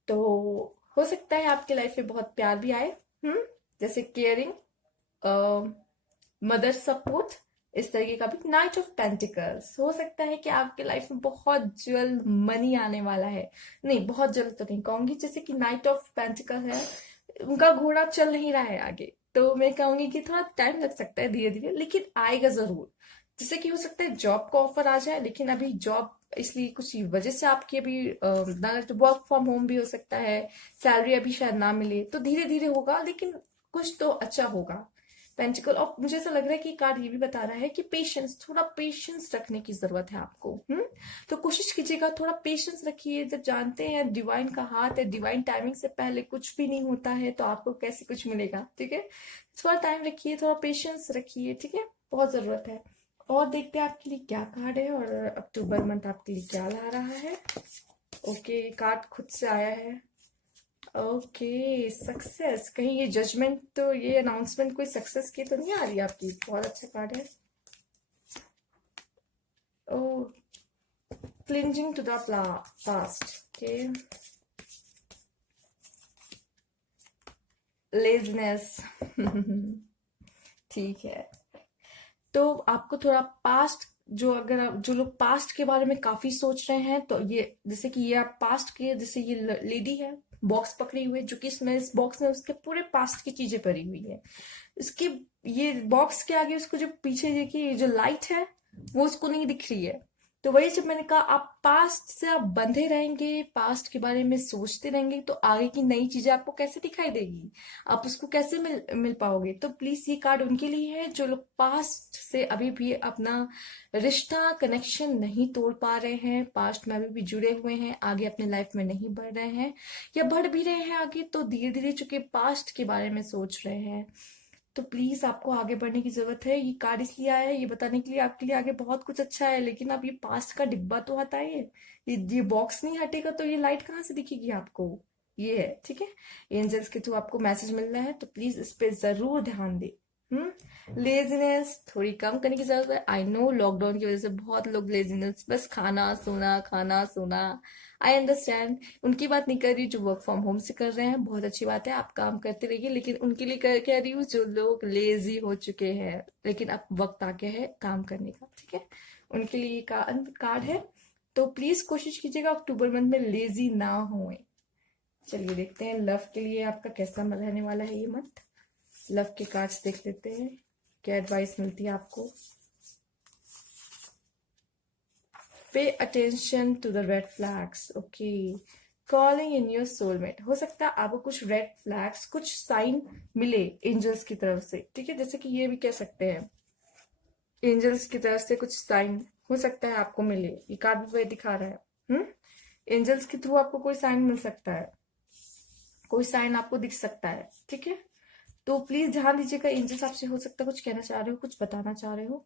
तो हो सकता है आपके लाइफ में बहुत प्यार भी आए, जैसे केयरिंग, मदर सपोर्ट, इस तरीके का भी। नाइट ऑफ पेंटिकल्स, हो सकता है कि आपके लाइफ में बहुत जल्द मनी आने वाला है। नहीं, बहुत जल्द तो नहीं कहूंगी, जैसे कि नाइट ऑफ पेंटिकल है, उनका घोड़ा चल नहीं रहा है आगे, तो मैं कहूंगी कि थोड़ा टाइम लग सकता है धीरे धीरे, लेकिन आएगा जरूर। जैसे कि हो सकता है जॉब का ऑफर आ जाए, लेकिन अभी जॉब इसलिए कुछ वजह से आपकी अभी वर्क फ्रॉम होम भी हो सकता है, सैलरी अभी शायद ना मिले, तो धीरे धीरे होगा, लेकिन कुछ तो अच्छा होगा। पेंटिकल, और मुझे ऐसा लग रहा है कि कार्ड ये भी बता रहा है कि पेशेंस, थोड़ा पेशेंस रखने की जरूरत है आपको। तो कोशिश कीजिएगा, थोड़ा पेशेंस रखिए। जब जानते हैं डिवाइन का हाथ है, डिवाइन टाइमिंग से पहले कुछ भी नहीं होता है, तो आपको कैसे कुछ मिलेगा, ठीक है। थोड़ा टाइम रखिए, थोड़ा पेशेंस रखिए, ठीक है, बहुत जरूरत है। और देखते हैं आपके लिए क्या कार्ड है, और अक्टूबर मंथ आपके लिए क्या ला रहा है। ओके, कार्ड खुद से आया है। ओके, सक्सेस, कहीं ये जजमेंट, तो ये अनाउंसमेंट कोई सक्सेस की तो नहीं आ रही आपकी। बहुत अच्छा कार्ड है। Oh, clinging to the past, okay, laziness ठीक है। तो आपको थोड़ा पास्ट, जो अगर आप, जो लोग पास्ट के बारे में काफी सोच रहे हैं, तो ये जैसे कि ये आप पास्ट के, जैसे ये लेडी है बॉक्स पकड़ी हुई, जो कि इसमें इस बॉक्स में उसके पूरे पास्ट की चीजें भरी हुई है। इसके, ये बॉक्स के आगे उसको जो पीछे देखिए जो लाइट है, वो उसको नहीं दिख रही है। तो वही जब मैंने कहा, आप पास्ट से आप बंधे रहेंगे, पास्ट के बारे में सोचते रहेंगे, तो आगे की नई चीजें आपको कैसे दिखाई देगी, आप उसको कैसे मिल पाओगे। तो प्लीज ये कार्ड उनके लिए है जो लोग पास्ट से अभी भी अपना रिश्ता, कनेक्शन नहीं तोड़ पा रहे हैं, पास्ट में अभी भी जुड़े हुए हैं, आगे अपने लाइफ में नहीं बढ़ रहे हैं, या बढ़ भी रहे हैं आगे तो धीरे धीरे, चूंकि पास्ट के बारे में सोच रहे हैं। तो प्लीज आपको आगे बढ़ने की जरूरत है। ये कार्ड इसलिए आया है, ये बताने के लिए आपके लिए आगे बहुत कुछ अच्छा है, लेकिन अब ये पास्ट का डिब्बा तो हटाइए। ये बॉक्स नहीं हटेगा तो ये लाइट कहाँ से दिखेगी आपको। ये है, ठीक है। एंजल्स के थ्रू आपको मैसेज मिल रहा है, तो प्लीज इस पे जरूर ध्यान दे। लेजीनेस थोड़ी कम करने की जरूरत है। आई नो लॉकडाउन की वजह से बहुत लोग लेजीनेस, बस खाना सोना खाना सोना, आई अंडरस्टैंड। उनकी बात नहीं कर रही जो वर्क फ्रॉम होम से कर रहे हैं, बहुत अच्छी बात है, आप काम करते रहिए, लेकिन उनके लिए कह रही हूँ जो लोग लेजी हो चुके हैं, लेकिन अब वक्त आ गया है काम करने का, ठीक है। उनके लिए कार्ड है। तो प्लीज कोशिश कीजिएगा अक्टूबर मंथ में लेजी ना होए। चलिए देखते हैं लव के लिए आपका कैसा रहने वाला है ये मंथ। लव के कार्ड्स देख लेते हैं, क्या एडवाइस मिलती है आपको। Pay attention to the red flags, okay, calling in your soulmate. हो सकता है आपको कुछ रेड फ्लैग्स, कुछ साइन मिले एंजल्स की तरफ से, ठीक है। जैसे कि ये भी कह सकते हैं एंजल्स की तरफ से कुछ साइन हो सकता है आपको मिले, ये कार्ड भी वही दिखा रहा है। एंजल्स के थ्रू आपको कोई साइन मिल सकता है, कोई साइन आपको दिख सकता है, ठीक है। तो प्लीज ध्यान दीजिएगा, एंजल्स आपसे हो सकता है कुछ कहना चाह रहे हो, कुछ बताना चाह रहे हो,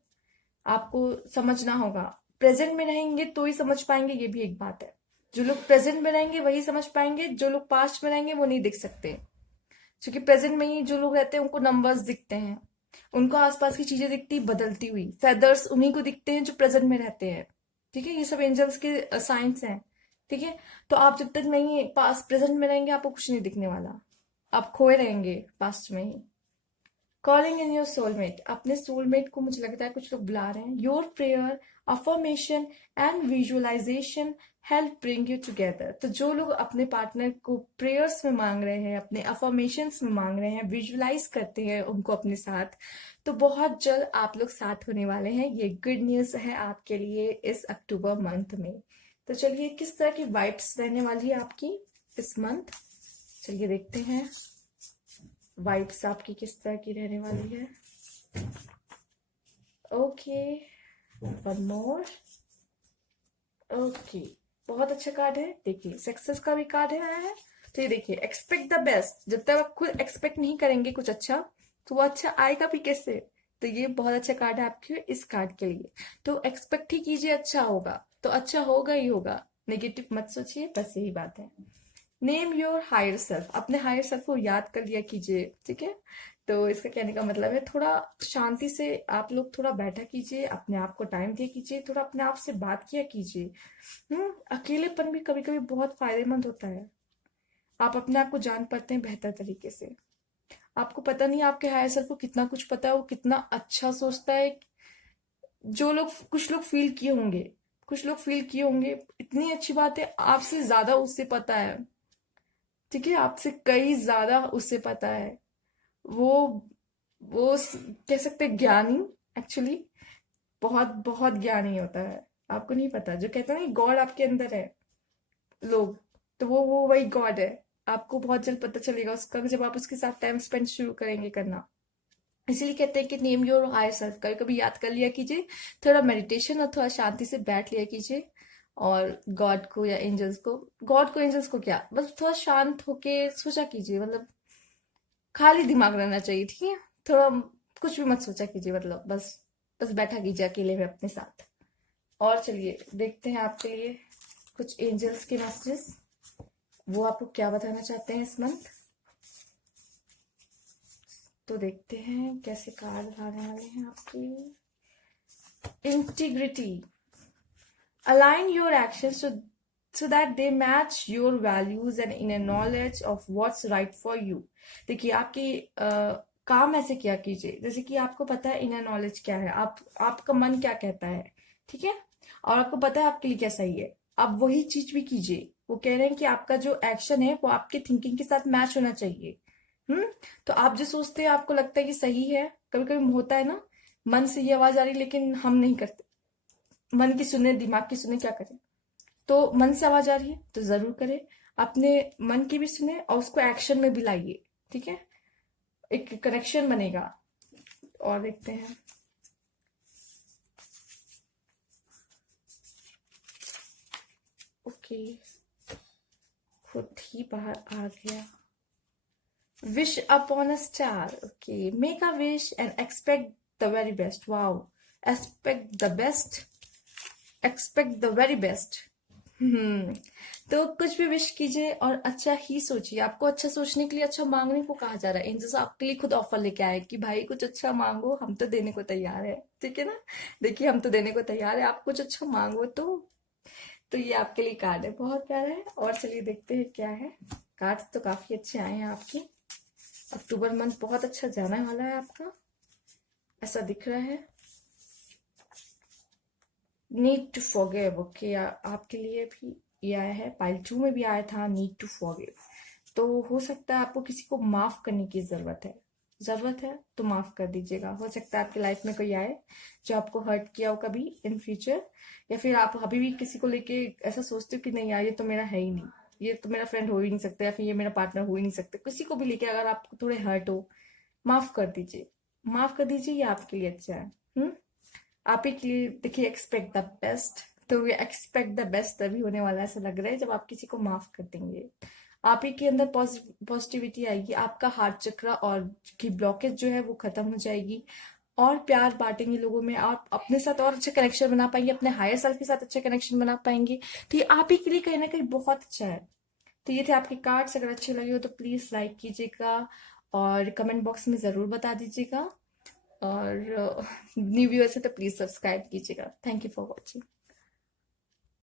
आपको समझना होगा। प्रेजेंट में रहेंगे तो ही समझ पाएंगे, ये भी एक बात है। जो लोग प्रेजेंट में रहेंगे वही समझ पाएंगे, जो लोग पास्ट में रहेंगे वो नहीं दिख सकते, क्योंकि प्रेजेंट में ही जो लोग रहते हैं उनको नंबर्स दिखते हैं, उनको आसपास की चीजें दिखती बदलती हुई, फेदर्स उन्हीं को दिखते हैं जो प्रेजेंट में रहते हैं, ठीक है। ये सब एंजल्स के साइंस हैं, ठीक है। तो आप जब तक नहीं पास प्रेजेंट में रहेंगे, आपको कुछ नहीं दिखने वाला, आप खोए रहेंगे पास्ट में ही। कॉलिंग इन योर सोलमेट, अपने सोलमेट को मुझे लगता है कुछ लोग बुला रहे हैं। Your prayer, affirmation and visualisation help bring you together. तो जो लोग अपने पार्टनर को प्रेयर्स में मांग रहे हैं, अपने अफर्मेशंस में मांग रहे हैं, विजुअलाइज करते हैं उनको अपने साथ, तो बहुत जल्द आप लोग साथ होने वाले हैं। ये गुड न्यूज है आपके लिए इस अक्टूबर मंथ में। तो चलिए किस तरह की वाइब्स रहने वाली है आपकी इस मंथ, चलिए देखते हैं वाइब्स आपकी किस तरह की रहने वाली है। Okay, one more. ओके, बहुत अच्छा कार्ड है। देखिए सक्सेस का भी कार्ड है आया है। तो ये देखिए, एक्सपेक्ट द बेस्ट, जब तक आप खुद एक्सपेक्ट नहीं करेंगे कुछ अच्छा, तो वो अच्छा आएगा भी कैसे। तो ये बहुत अच्छा कार्ड है आपके इस कार्ड के लिए। तो एक्सपेक्ट ही कीजिए, अच्छा होगा तो अच्छा होगा ही होगा, नेगेटिव मत सोचिए, बस यही बात है। नेम योर हायर सेल्फ, अपने हायर सेल्फ को याद कर लिया कीजिए, ठीक है। तो इसका कहने का मतलब है थोड़ा शांति से आप लोग थोड़ा बैठा कीजिए, अपने आप को टाइम दिया कीजिए, थोड़ा अपने आप से बात किया कीजिए। अकेलेपन भी कभी कभी बहुत फायदेमंद होता है। आप अपने आप को जान पाते हैं बेहतर तरीके से। आपको पता नहीं आपके हायर सेल्फ को कितना कुछ पता है, वो कितना अच्छा सोचता है, जो लोग कुछ लोग फील किए होंगे, कुछ लोग फील किए होंगे, इतनी अच्छी बात है, आपसे ज्यादा उससे पता है। ठीक है, आपसे कई ज्यादा उससे पता है। वो कह सकते हैं ज्ञानी, एक्चुअली बहुत बहुत ज्ञानी होता है। आपको नहीं पता, जो कहते हैं ना गॉड आपके अंदर है लोग, तो वो वही गॉड है। आपको बहुत जल्द पता चलेगा उसका, जब आप उसके साथ टाइम स्पेंड शुरू करेंगे करना। इसीलिए कहते हैं कि नेम योर हायर सेल्फ, कभी कभी याद कर लिया कीजिए, थोड़ा मेडिटेशन और थोड़ा शांति से बैठ लिया कीजिए, और गॉड को या एंजल्स को, गॉड को एंजल्स को क्या, बस थोड़ा शांत होके सोचा कीजिए, मतलब खाली दिमाग रहना चाहिए, ठीक है। थोड़ा कुछ भी मत सोचा कीजिए, मतलब बस बस बैठा कीजिए अकेले में अपने साथ। और चलिए देखते हैं आपके लिए कुछ एंजल्स के मैसेजेस, वो आपको क्या बताना चाहते हैं इस मंथ। तो देखते हैं कैसे कार्ड आने वाले हैं आपके। Integrity, align your actions so that they match your values and inner knowledge of what's right for you। देखिए आपकी काम ऐसे क्या कीजिए जैसे कि आपको पता है इनर नॉलेज क्या है, आपका मन क्या कहता है, ठीक है, और आपको पता है आपके लिए क्या सही है, आप वही चीज भी कीजिए। वो कह रहे हैं कि आपका जो एक्शन है वो आपके थिंकिंग के साथ मैच होना चाहिए। तो आप जो सोचते हैं आपको लगता है कि सही है, कभी कभी होता है ना, मन से ये आवाज आ रही लेकिन हम नहीं करते, मन की सुने दिमाग की सुने, क्या करें। तो मन से आवाज आ रही है तो जरूर करें, अपने मन की भी सुने और उसको एक्शन में भी लाइए, ठीक है, एक कनेक्शन बनेगा। और देखते हैं, ओके, खुद ही बाहर आ गया। Wish upon a star, okay, make a wish and expect the very best. Wow, expect the best, expect the very best. तो कुछ भी विश कीजिए और अच्छा ही सोचिए। आपको अच्छा सोचने के लिए अच्छा मांगने को कहा जा रहा है। एंजल्स आपके लिए खुद ऑफर लेके आए कि भाई कुछ अच्छा मांगो, हम तो देने को तैयार है, ठीक है ना। देखिए हम तो देने को तैयार है, आप कुछ अच्छा मांगो तो ये आपके लिए कार्ड है, बहुत प्यारा है। और चलिए देखते हैं क्या है। कार्ड्स तो काफी अच्छे आए हैं आपके। अक्टूबर मंथ बहुत अच्छा जाने वाला है आपका, ऐसा दिख रहा है। नीड टू फॉरगिव, ओके, आपके लिए भी ये आया है, पाइल 2 में भी आया था नीड टू फॉरगिव। तो हो सकता है आपको किसी को माफ करने की जरूरत है तो माफ कर दीजिएगा। हो सकता है आपकी लाइफ में कोई आए जो आपको हर्ट किया हो कभी इन फ्यूचर, या फिर आप अभी भी किसी को लेके ऐसा सोचते हो कि नहीं यार ये तो मेरा है ही नहीं, ये तो मेरा फ्रेंड हो ही नहीं सकता, या फिर ये मेरा पार्टनर हो ही नहीं सकता, किसी को भी लेके अगर आपको थोड़े हर्ट हो, माफ कर दीजिए, माफ कर दीजिए, ये आपके लिए अच्छा है। आप ही के लिए देखिए, एक्सपेक्ट द बेस्ट। तो ये एक्सपेक्ट द बेस्ट तभी होने वाला है, ऐसा लग रहा है जब आप किसी को माफ कर देंगे। आप ही के अंदर पॉजिटिविटी आएगी, आपका हार्ट चक्र और की ब्लॉकेज जो है वो खत्म हो जाएगी, और प्यार बांटेंगे लोगों में, आप अपने साथ और अच्छा कनेक्शन बना पाएंगे, अपने हायर सेल्फ के साथ अच्छा कनेक्शन बना पाएंगे। तो ये आप ही के लिए कहीं ना कहीं बहुत अच्छा है। तो ये थे आपके कार्ड्स, अगर अच्छे लगे हो तो प्लीज लाइक कीजिएगा और कमेंट बॉक्स में जरूर बता दीजिएगा, और न्यू व्यूअर्स है तो प्लीज सब्सक्राइब कीजिएगा। Thank you for watching.